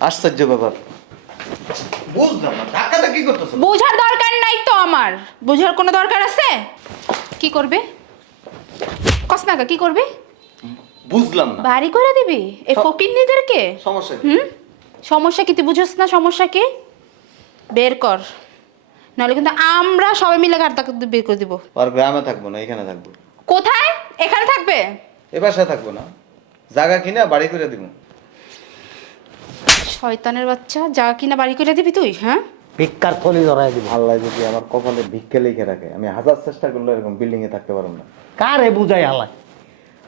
আশ্চর্য ব্যাপার। বুঝলাম না ধাক্কাটা কি করতেছো? বোঝার দরকার নাই তো আমার। বোঝার কোনো দরকার আছে? কি করবে? কসনাকা কি করবে? বুঝলাম না। বাড়ি করে দিবি? এই সব- ফকিন্নিদেরকে সমস্যা কি? হুম? সমস্যা কি তুই বুঝোস না সমস্যা কি? বের কর। নাহলে কিন্তু আমরা সবাই মিলে গাড়ি তাকে বের করে দিব। আর গ্রামে থাকব না এখানে থাকব। কোথায়? এখানে থাকবে? এ বাসায় থাকব না। জায়গা কিনা বাড়ি করে দিব। শয়তানের বাচ্চা যা কিনা বাড়ি করে দিবি তুই হ্যাঁ? ভিক্ষার থলি ধরাই দিব। আল্লাহ যদি আমার কপালে ভিক্ষে লিখে রাখে। আমি হাজার চেষ্টা করলে এরকম বিল্ডিং এ থাকতে পারব না। কারে বুঝাই হালায়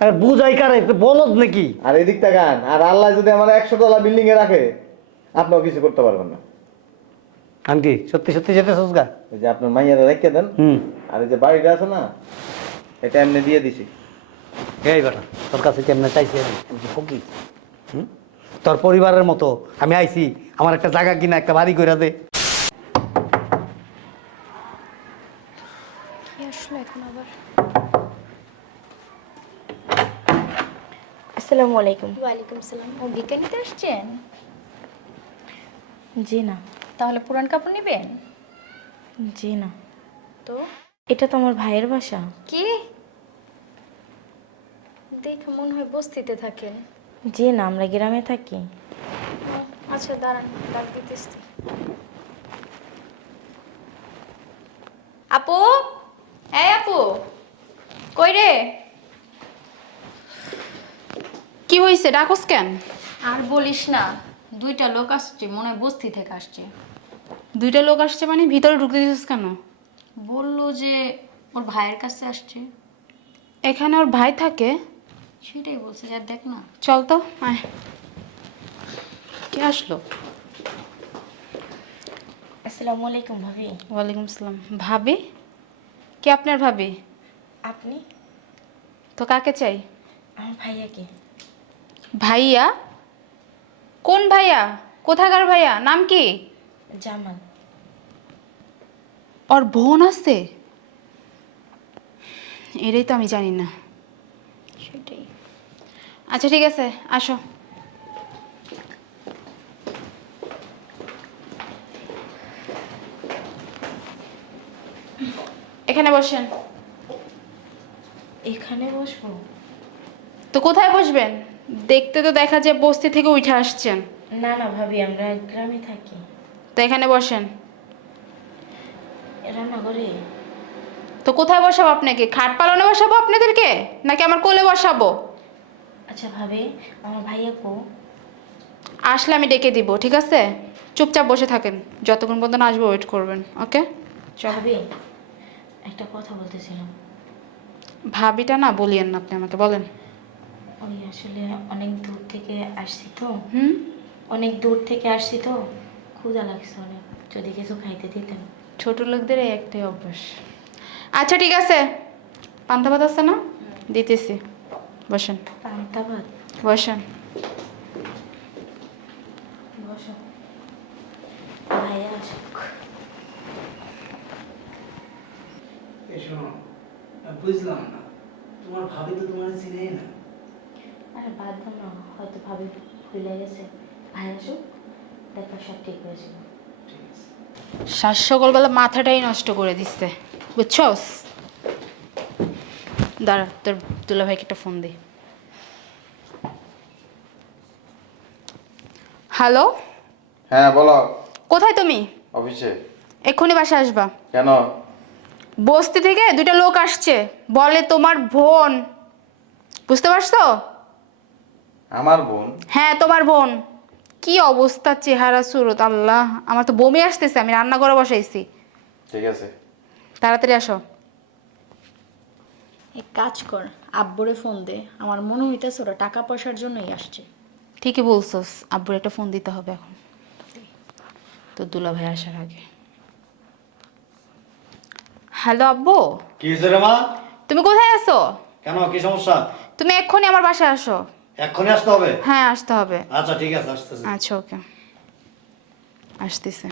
আরে বুঝাই কারে? একটু বলদ নাকি? আর এদিক তাকান আর আল্লাহ যদি আমার একশো তলা বিল্ডিং এ রাখে আপনিও কিছু করতে পারবেন না। আন্টি সত্যি সত্যি যেতে গা ওই যে আপনার মাইয়ারা রেখে দেন হুম। আর এই যে বাড়িটা আছে না এটা এমনি দিয়ে দিছি। এই বেটা তোর কাছে কেমনে চাইছি আমি? আমি কি ফকির হুম? তোর পরিবারের মতো। আমি আইছি আমার একটা জায়গা কিনা একটা বাড়ি করে দে। আসসালামু আলাইকুম। ওয়ালাইকুম সালাম ও ভিক্ষা নিতে আসছেন? জি না। তাহলে পুরান কাপড় নেবেন? জি না। তো? এটা তো আমার ভাইয়ের বাসা। কি? দেখে মনে হয় বস্তিতে থাকেন। জি না আমরা গ্রামে থাকি। আচ্ছা দাঁড়ান ডাক দিতেছি। আপু? এই আপু কই রে? কি হয়েছে ডাকস কেন? আর বলিস না দুইটা লোক আসছে মনে হয় বস্তি থেকে আসছে। দুইটা লোক আসছে মানে ভিতরে ঢুকতে দিছিস কেন? বলল যে ওর ভাইয়ের কাছে আসছে। এখানে ওর ভাই থাকে? সেটাই বলছে যা দেখ না। চল তো আয়। কে আসলো? আসসালামু আলাইকুম ভাবি। ওয়ালাইকুম আসসালাম। ভাবি? কে আপনার ভাবি? আপনি? তো কাকে চাই? আমার ভাইয়াকে ভাইয়া? কোন ভাইয়া? কোথাকার ভাইয়া? নাম কি? জামাল। ওর বোন আছে? এটাই তো আমি জানি না। সেটাই। আচ্ছা ঠিক আছে আসো। এখানে বসেন। এখানে বসবো? তো কোথায় বসবেন? দেখতে তো দেখা যায় বস্তি থেকে উঠে আসছেন। না না ভাবি আমরা গ্রামে থাকি। তো এখানে বসেন। রান্নাঘরে? তো কোথায় বসাবো আপনাকে? খাট পালনে বসাবো আপনাদেরকে? নাকি আমার কোলে বসাবো? আচ্ছা ভাবি আমার ভাইয়া কো। আসলে আমি ডেকে দিব ঠিক আছে? চুপচাপ বসে থাকেন যতক্ষণ পর্যন্ত না আসব ওয়েট করবেন ওকে? ভাবি একটা কথা বলতেছিলাম। ভাবিটা না বলিয়েন না আপনি আমাকে বলেন। ওই আসলে অনেক দূর থেকে আসছি তো। হুম? অনেক দূর থেকে আসছি তো ক্ষুধা লাগছে অনেক যদি কিছু খাইতে দিতেন। ছোট লোকদের এই একটাই অভ্যাস। আচ্ছা ঠিক আছে। পান্তা ভাত আছে না? দিতেছি। বসেন। বসেন। বুঝলাম না। তোমার ভাবি তো তোমার চিনেই না। আরে বাদ দাও না হয়তো ভাবি ভুলে গেছে। ভাই আসুক দেখো সব ঠিক হয়ে যাবে। শ্বাস সকালবেলা মাথাটাই নষ্ট করে দিচ্ছে বুঝছস? দাঁড়া তোর দুলা ভাইকে একটা ফোন দে। হ্যালো? হ্যাঁ বলো। কোথায় তুমি? অফিসে। এক্ষুনি বাসা আসবা। কেন? বস্তি থেকে দুইটা লোক আসছে। বলে তোমার বোন। বুঝতে পারছ? আমার বোন? হ্যাঁ তোমার বোন। কি অবস্থা চেহারা সুরত আল্লাহ। আমার তো বমি আসতেছে আমি রান্না করে বসাইছি। ঠিক আছে। তাড়াতাড়ি আসো। এক কাজ কর আব্বরে ফোন দে। আমার মনে হইতেছে ওরা টাকা পয়সার জন্যই আসছে। ঠিকই বলছস আব্বুর একটা ফোন দিতে হবে এখন। তো দুলা ভাই আসার আগে। হ্যালো আব্বু? কি হয়েছে রে মা? তুমি কোথায় আছো? কেন কি সমস্যা? তুমি এক্ষুনি আমার বাসায় আসো। এক্ষুনি আসতে হবে? হ্যাঁ আসতে হবে। আচ্ছা ঠিক আছে আসতেছি। আচ্ছা ওকে। আসতেছে।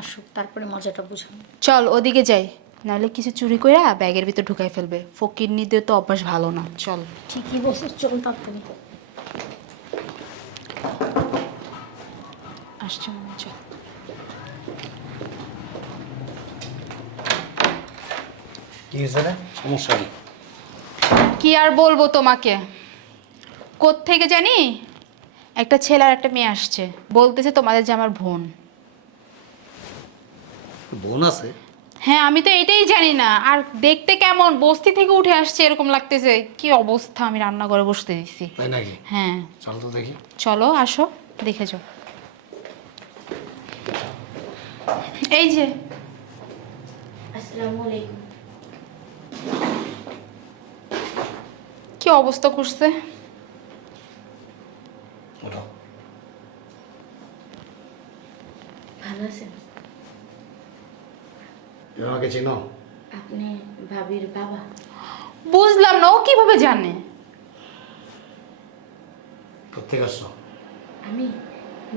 আসুক তারপরে মজাটা বুঝাম চল ওদিকে যাই। নাহলে কিছু চুরি করে ব্যাগের ভিতর ঢুকাই ফেলবে। ফকির নিতে তো অভ্যাস ভালো না। চল। ঠিকই বলছিস চল তাড়াতাড়ি। আসছে মনে হচ্ছে কি হয়েছে রে সমস্যা নেই কি আর বলব তোমাকে? থেকে জানি? একটা ছেলে আর একটা মেয়ে আসছে। বলতেছে তোমাদের যে আমার বোন। বোন আছে? হ্যাঁ আমি তো এটাই জানি না। আর দেখতে কেমন? বস্তি থেকে উঠে আসছে এরকম লাগতেছে। কি অবস্থা? আমি রান্নাঘরে বসতে দিছি। তাই নাকি? হ্যাঁ। চল তো দেখি। চলো আসো দেখে যাও। এই যে। আসসালামু আলাইকুম। কি অবস্থা করছে? ভালো আছেন? আমাকে চিনো? আপনি ভাবির বাবা? বুঝলাম না ও কীভাবে জানে? কোথেকে আসছো? আমি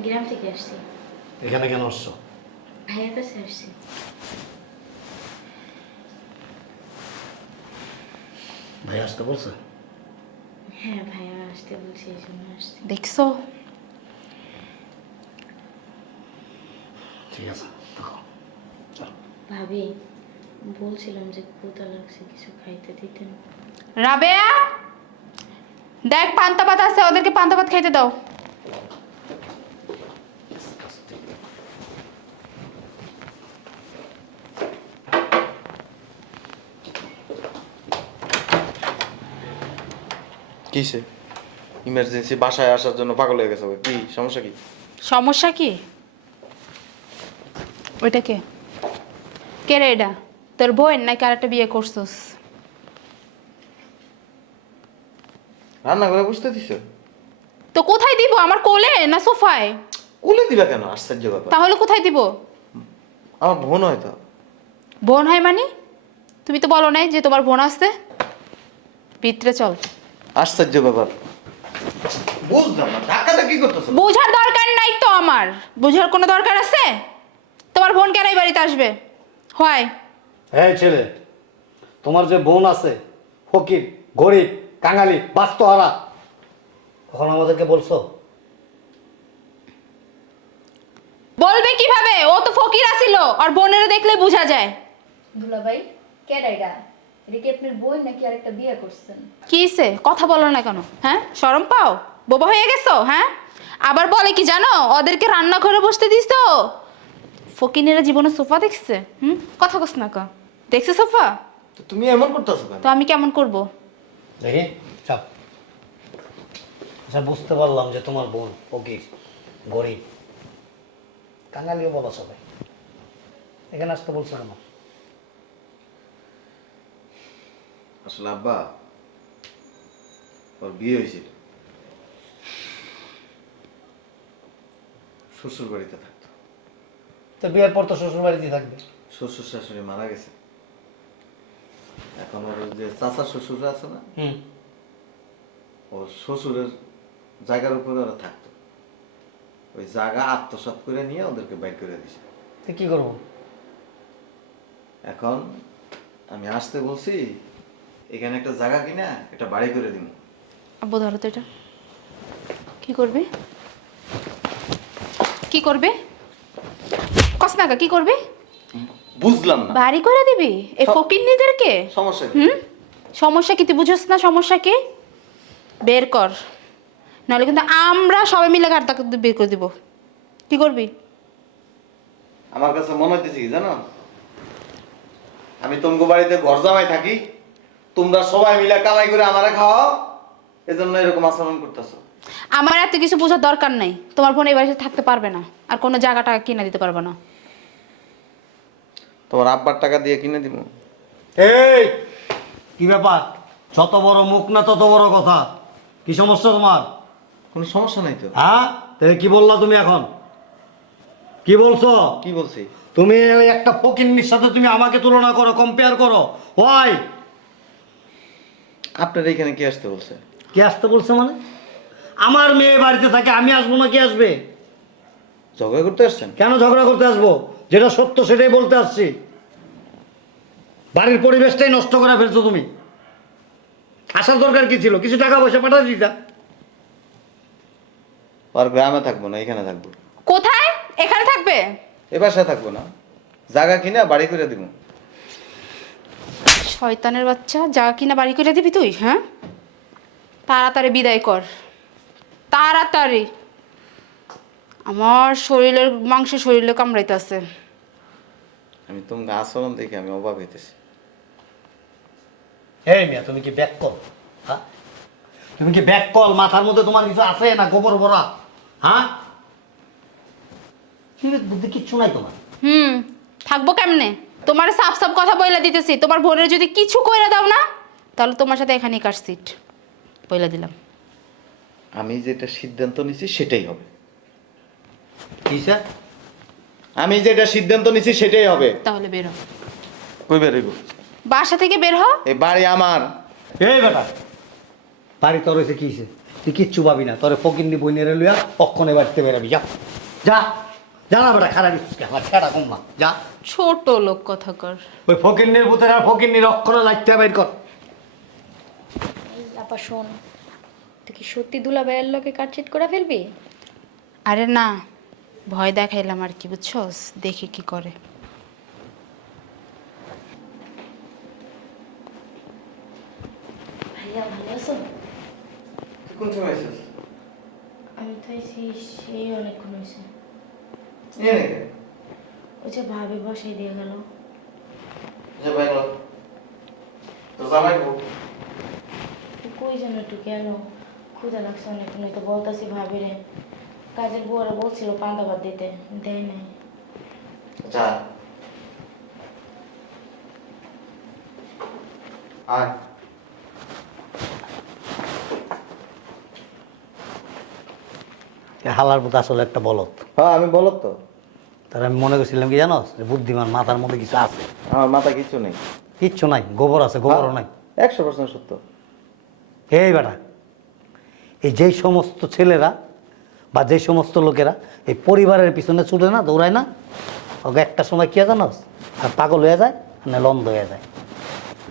গ্রাম থেকে আসছি। এখানে কেন আসছো? ভাইয়ের কাছে আসছি। ভাই আসতে বলছে? হ্যাঁ ভাইয়া আসতে বলছি এই জন্য আসছি। দেখছ? ঠিক আছে দেখো। ভাবি বলছিলাম যে কোথা লাগছে কিছু খাইতে দিতেন। রাবেয়া! দেখ পান্তা ভাত আছে ওদেরকে পান্তা ভাত খাইতে দাও। কিসে? ইমার্জেন্সি বাসায় আসার জন্য পাগল হয়ে গেছে কি সমস্যা কি? সমস্যা কি? ওইটা কে? কে রে এটা? তোর বোন নাকি আরেকটা বিয়ে করছস? রান্না করে বুঝতে দিছ? তো কোথায় দিব? আমার কোলে না সোফায়? কুলে দিবা কেন? আশ্চর্য ব্যাপার। তাহলে কোথায় দিব? আমার বোন হয়তো বোন হয় মানে? তুমি তো বলো নাই যে তোমার বোন আসতে ভিতরে চল। আশ্চর্য ব্যাপার। বুঝলাম না ধাক্কাটা কি করতেছ? বোঝার দরকার নাই তো আমার। বোঝার কোনো দরকার আছে? তোমার বোন কেন এই বাড়িতে আসবে? হয়। হ্যাঁ ছেলে। তোমার যে বোন আছে ফকির গরিব কাঙালি বাস্তহারা তখন আমাদেরকে বলছো? বলবে কীভাবে? ও তো ফকির আসিল আর বোনেরা দেখলে বোঝা যায়। দুলাভাই কেডা এটা কি আপনার বই নাকি আরেকটা বিয়ে করছেন? কিসে কথা বলো না কেন হ্যাঁ? শরম পাও? বোবা হয়ে গেছো হ্যাঁ? আবার বলে কি জানো? ওদেরকে রান্না করে বসতে দিস তো। ফকিনেরা জীবনে সোফা দেখছে হুম? কথা কস না কা। দেখছে সোফা? তো তুমি এমন করতেছো কেন? তো আমি কেমন করব? দেখি চাপ আচ্ছা বুঝতে পারলাম যে তোমার বোন ফকির গরিব। কাঙালিও বলা সবাই। এখানে আসতে বলছো কেন? আসলে আব্বা ওর বিয়ে হয়েছিল। শ্বশুর বাড়িতে থাকতো। তো বিয়ের পর তো শ্বশুর বাড়িতে থাকবে। শ্বশুর শাশুড়ি মারা গেছে। এখন ওর যে চাচা শ্বশুর আছে না হুম। ওর শ্বশুরের জায়গার উপরে ওরা থাকতো। ওই জায়গা আত্মসাৎ করে নিয়ে ওদেরকে বাইর করে দিছে কি করব? এখন আমি আসতে বলছি এখানে একটা জায়গা কিনা একটা বাড়ি করে দিব আব্বু ধরো তো এটা। কি করবে? কি করবে? কস না কি করবে? বুঝলাম না। বাড়ি করে দিবি? এই সব- ফকিন্নিদেরকে সমস্যা কি? হুম? সমস্যা কি তুই বুঝোস না সমস্যা কি? বের কর। নাহলে কিন্তু আমরা সবাই মিলে গাড়ি তাকে বের করে দিব। কি করবি? আমার কাছে মনে হইতেছে কি জানো? আমি তোমাকে বাড়িতে ঘর জামাই থাকি তোমরা সবাই মিলে কামাই করে আমারে খাওয়াও। এজন্য এরকম আচরণ করতেছো। আমার এত কিছু বোঝার দরকার নাই। তোমার বোন এই বাড়িতে থাকতে পারবে না। আর কোনো জায়গাটা কিনে দিতে পারবে না। তোমার আব্বার টাকা দিয়ে কিনে দিব। এই কি ব্যাপার? যত বড় মুখ না তত বড় কথা। কি সমস্যা তোমার? কোনো সমস্যা নাই তো। হ্যাঁ? তাহলে কি বললা তুমি এখন? কি বলছো? কি বলছি? তুমি ওই একটা ফকিন্নির সাথে তুমি আমাকে তুলনা করো কম্পেয়ার করো। ওয়াই আপনার এখানে কি আসতে বলছে? কে আসতে বলছে মানে? আমার মেয়ে বাড়িতে থাকে আমি আসব না কে আসবে? ঝগড়া করতে আসছেন? কেন ঝগড়া করতে আসব? যেটা সত্য সেটাই বলতে আসছি। বাড়ির পরিবেশটাই নষ্ট করে ফেলছো তুমি। আসার দরকার কি ছিল? কিছু টাকা পয়সা পাঠিয়ে দিতা আর গ্রামে থাকব না এখানে থাকব। কোথায়? এখানে থাকবে? এ বাসায় থাকব না। জায়গা কিনা বাড়ি করে দিব। শয়তানের বাচ্চা যা কিনা বাড়ি করে দিবি তুই হ্যাঁ? তাড়াতাড়ি বিদায় কর। তাড়াতাড়ি। আমার শরীরের মাংস শরীরে কামড়াইতেছে। আমি তোমাকে আচরণ দেখে আমি অবাক হইতেছি। এই মিয়া তুমি কি ব্যাক কল? হ্যাঁ? তুমি কি ব্যাক কল? মাথার মধ্যে তোমার কিছু আছে না গোবর ভরা? হ্যাঁ? বুদ্ধি কিচ্ছু নাই তোমার? হুম থাকব কেমনে? তোমার সাফ সাফ কথা বইলা দিতেছি। তোমার বোনের যদি কিছু কইরা দাও না তাহলে তোমার সাথে এখানেই কার সিট। বইলা দিলাম। আমি যেটা সিদ্ধান্ত নিছি সেটাই হবে। কি স্যার? আমি যেটা সিদ্ধান্ত নিছি সেটাই হবে। তাহলে বের। হ কই বেরোইব বাসা থেকে বের হ। এই বাড়ি আমার। এই বেটা বাড়ি তোর হইছে? তুই কিচ্ছু পাবি না। তোরে ফকিন্নি বই নিয়ে লইয়া অক্ষণে বাড়িতে বেরাবি যা। যা। যা না বেটা খারাপ আমার খেটা কম যা। ছোট লোক কথা কর। ওই ফকিন্নির ভূতের আর ফকিন্নির অক্ষরে লাগতে বাইর কর। আপা শোন। তুই কি সত্যি দুলা ভাইয়ের লোকে কাটচিট করে ফেলবি? আরে না ভয় দেখাইলাম আর কি বুঝছস? দেখি কি করে। ভাইয়া ভালো আছো? কোন সময় আমি তো সেই অনেকক্ষণ হয়েছে নিয়ে নাকি ওই যে ভাবি বসাই দিয়ে গেল। যে তো জামাই বউ কই যেন একটু কেন ক্ষুদা লাগছে অনেকক্ষণ তো বলতেছি ভাবি রে কাজের বুয়ারা বলছিল পান্তা ভাত দিতে দেয় নাই। যা। আয়। হালার মতো আসলে একটা বলত হ্যাঁ আমি বলো তো। তার আমি মনে করছিলাম কি জানোস? যে বুদ্ধিমান মাথার মধ্যে কিছু আছে। আমার মাথা কিছু নেই। কিচ্ছু নাই গোবর আছে গোবরও নাই। একশো পার্সেন্ট সত্য। এই বেটা এই যেই সমস্ত ছেলেরা বা যে সমস্ত লোকেরা এই পরিবারের পিছনে ছুটে না দৌড়ায় না ওকে একটা সময় কি হয় জানোস? আর পাগল হয়ে যায় মানে লন্দ হয়ে যায়।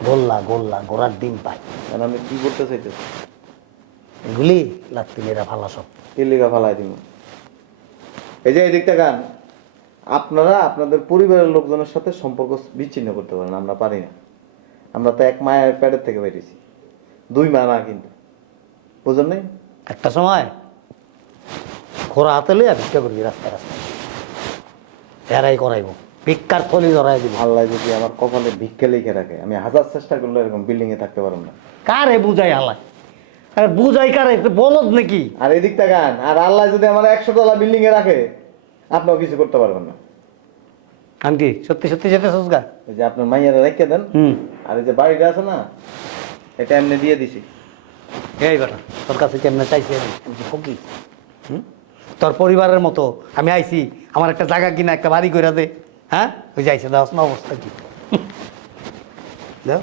গোল্লা গোল্লা গোড়ার ডিম পায়। কারণ আমি কি করতে চাইতেছি? এগুলি লাত্তি মেয়েরা ভালো সব। কিলিকা ফালাই দিব এই যে এদিকটা গান আপনারা আপনাদের পরিবারের লোকজনের সাথে সম্পর্ক বিচ্ছিন্ন করতে পারেন আমরা পারি না। আমরা তো এক মায়ের প্যাডের থেকে বেরিয়েছি। দুই মা না কিন্তু। বুঝলেন নাই? একটা সময় খোরা হাতে লইয়া ভিক্ষা করবি রাস্তা রাস্তায়। এরাই করাইব। ভিক্ষার থলি ধরাই দিব। আল্লাহ যদি আমার কপালে ভিক্ষা লিখে রাখে আমি হাজার চেষ্টা করলে এরকম বিল্ডিংয়ে থাকতে পারব না। কারে বুঝাই হালায় আরে বুঝাই কারে একটু বলদ নাকি? আর এদিকটা গান আর আল্লাহ যদি আমার একশো তলা বিল্ডিং এ রাখে আপনিও কিছু করতে পারবেন না। আন্টি সত্যি সত্যি যেতে গা? ওই যে আপনার মাইয়ারা রেখে দেন হুম। আর এই যে বাড়িটা আছে না এটা এমনি দিয়ে দিছি। এই বেটা তোর কাছে কেমনে চাইছি আমি? আমি কি ফকির হুম? তোর পরিবারের মতো আমি আইছি আমার একটা জায়গা কিনা একটা বাড়ি করে দে হ্যাঁ? ওই যাইছে দাস না অবস্থা কি? দেখ।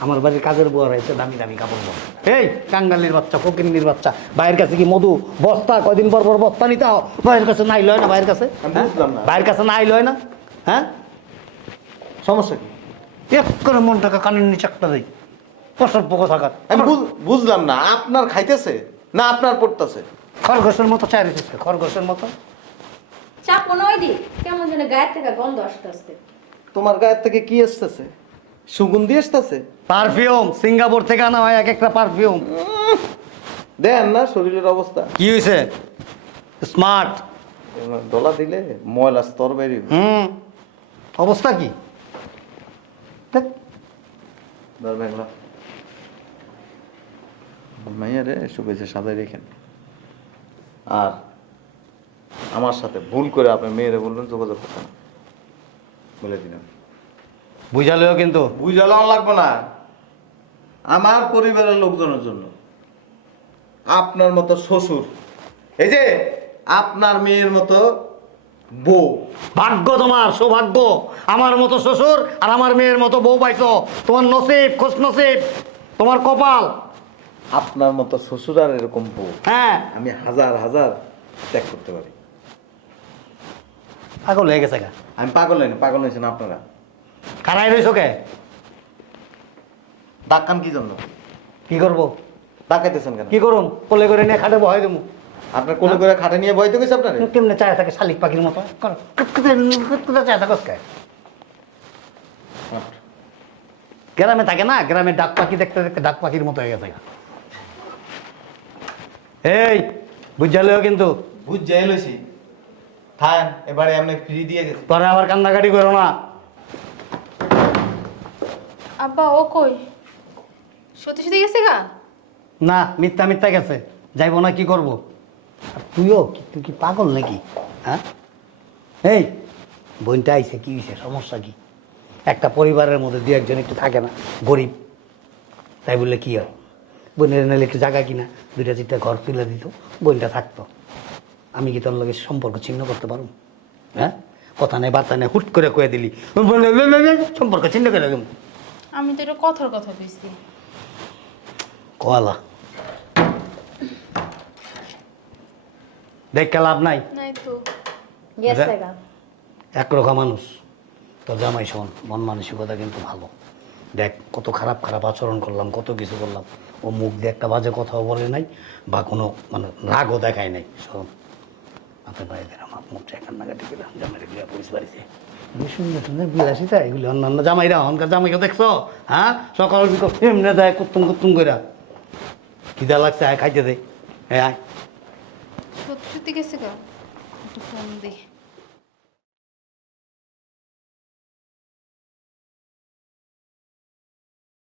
আমার বাড়ির কাজের বুয়ার রয়েছে দামি দামি কাপড় পর এই কাঙ্গালির বাচ্চা ফকিন্নির বাচ্চা ভাইয়ের কাছে কি মধু? বস্তা কয়দিন পর পর বস্তা নিতে হও ভাইয়ের কাছে নাই লয় না ভাইয়ের কাছে? আমি হ্যাঁ? ভাইয়ের কাছে নাই লয় না? হ্যাঁ? সমস্যা কি? এক করে মনটাকে কানের নিচে একটা দেয় অসভ্য থাকার আমি বুঝ- বুঝলাম না আপনার খাইতেছে না আপনার পড়তেছে? খরগোশের মতো চারি খরগোশের মতো। চাপ দি কেমন যেন গায়ের থেকে গন্ধ তোমার গায়ের থেকে কি আসতেছে? সুগন্ধি আসতেছে? পারফিউম সিঙ্গাপুর থেকে আনা হয় এক একটা পারফিউম। দেন না শরীরের অবস্থা। কি হয়েছে স্মার্ট। ডলা দিলে ময়লা স্তর বেরিয়ে হুম। অবস্থা কি? দেখ, মাইয়া রে শুভেচ্ছা সাজাই রেখেন। আর আমার সাথে ভুল করে আপনি মেয়েরে বললেন যোগাযোগ করতে বলে দিলাম। বুঝালেও কিন্তু। বুঝালাম লাগবো না। আমার পরিবারের লোকজনের জন্য। আপনার মতো শ্বশুর এই যে আপনার মেয়ের মতো বউ। ভাগ্য তোমার সৌভাগ্য। আমার মতো শ্বশুর আর আমার মেয়ের মতো বউ পাইছো। তোমার নসিব খোস নসিব তোমার কপাল। আপনার মতো শ্বশুর আর এরকম বউ। হ্যাঁ। আমি হাজার হাজার ত্যাগ করতে পারি। পাগল হয়ে গেছে আমি পাগল হইনি পাগল হয়েছেন আপনারা। খারাই রয়েছো কে? ডাক্কান কি জন্য? কি করব? ডাকাইতেছেন কেন? কি করুম? কোলে করে নিয়ে খাটে বহাই দেবো আপনার কোলে করে খাটে নিয়ে তো গেছে আপনার? কেমনে চায় থাকে শালিক পাখির মতো? চায় থাকস গ্রামে থাকে না? গ্রামে ডাক পাখি দেখতে দেখতে ডাক পাখির মতো হয়ে গেছে এই বুঝালেও কিন্তু। বুঝ যাই লইছি। থান এবারে আপনি ফ্রি দিয়ে গেছি পরে আবার কান্নাকাটি করো না। আব্বা ও কই? সত্যি সত্যি গেছে গা? না মিথ্যা মিথ্যা গেছে। যাইবো না কি করব? আর তুইও কি তুই কি পাগল নাকি? হ্যাঁ? এই বোনটা আইছে কি হয়েছে সমস্যা কি? একটা পরিবারের মধ্যে দু একজন একটু থাকে না গরিব। তাই বললে কি হয় বোনের নাহলে একটু জায়গা কিনা দুইটা চিটটা ঘর তুলে দিত বোনটা থাকতো। আমি কি তোর লোকের সম্পর্ক ছিন্ন করতে পারব? হ্যাঁ? কথা নেই বার্তা নেই হুট করে কয়ে দিলি। সম্পর্ক ছিন্ন করে দিলাম আমি তো এটা কথার কথা কইছি। কোয়ালা দেখ লাভ নাই? নাই তো। গেছে গা। একরকম মানুষ। তো জামাই শোন মন মানসিকতা কিন্তু ভালো। দেখ কত খারাপ খারাপ আচরণ করলাম কত কিছু করলাম। ও মুখ দিয়ে একটা বাজে কথাও বলে নাই বা কোনো মানে রাগও দেখায় নাই। শোন আপনার বাড়িতে আমার মুখ চাই কান্নাকাটি করলাম জামাইরে বিয়া পুলিশ বাড়িতে। সুন্দর সুন্দর বিলাসিতা এগুলি অন্যান্য জামাইরা অনকার জামাইকে দেখছ? হ্যাঁ? সকাল বিকাল এমনি দেয় কুত্তুম কুত্তুম করে খিদা লাগছে হ্যাঁ খাইতে দে। হ্যাঁ সত্যি গেছে গা। একটু ফোন দিই